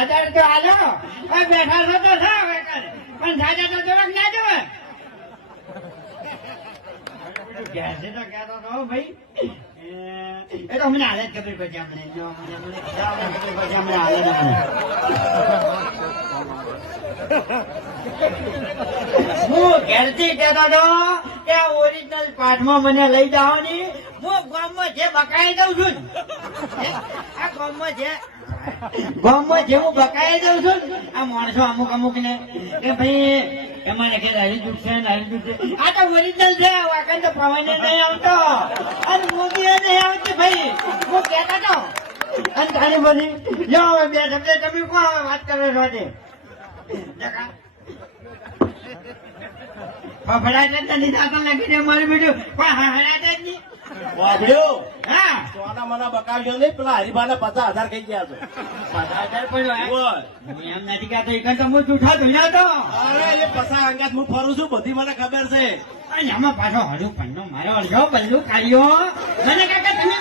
અત્યારે તો હાલો બેઠા છો તો સાવ પણ સાજા તો થોડાક ના જોવે ઘેરથી તો કહેતો હતો ભાઈ એ તો અમને હાલત ખબર પછી અમને જો અમને ખબર પછી અમને હાલત હું ઘેરથી કહેતો હતો કે ઓરિજિનલ પાઠમાં મને લઈ જાઓ ની હું ગામમાં જે બકાઈ દઉં છું આ ગામમાં જે હું બકાઈ દઉં છું આ માણસો અમુક ને કે ભાઈ એમાં લખે હારી જૂટશે આ તો ઓરિજિનલ છે વાકન તો પવને નહીં આવતો અને મોદીએ નહીં આવતી ભાઈ હું કહેતો હતો અને તારી બધી જો હવે બે શબ્દ તમે કોણ હવે વાત કરો છો ફફડાટ જ નથી થતો લખીને મારી બેઠું પણ હફડાટ જ નહીં વાગડ્યો હા સોના મને બકાવજો નહીં પેલા હરીફાને 50,000 કહી ગયા છે 50,000 પડ્યો એમ નથી કહેતો એક તો હું જૂઠા ધોઈ તો અરે એ પસા અંગાત હું ફરું છું બધી મને ખબર છે અને આમાં પાછો હજુ પન્નો મારો અડધો બલ્લુ કાઢ્યો મને કાકા તમે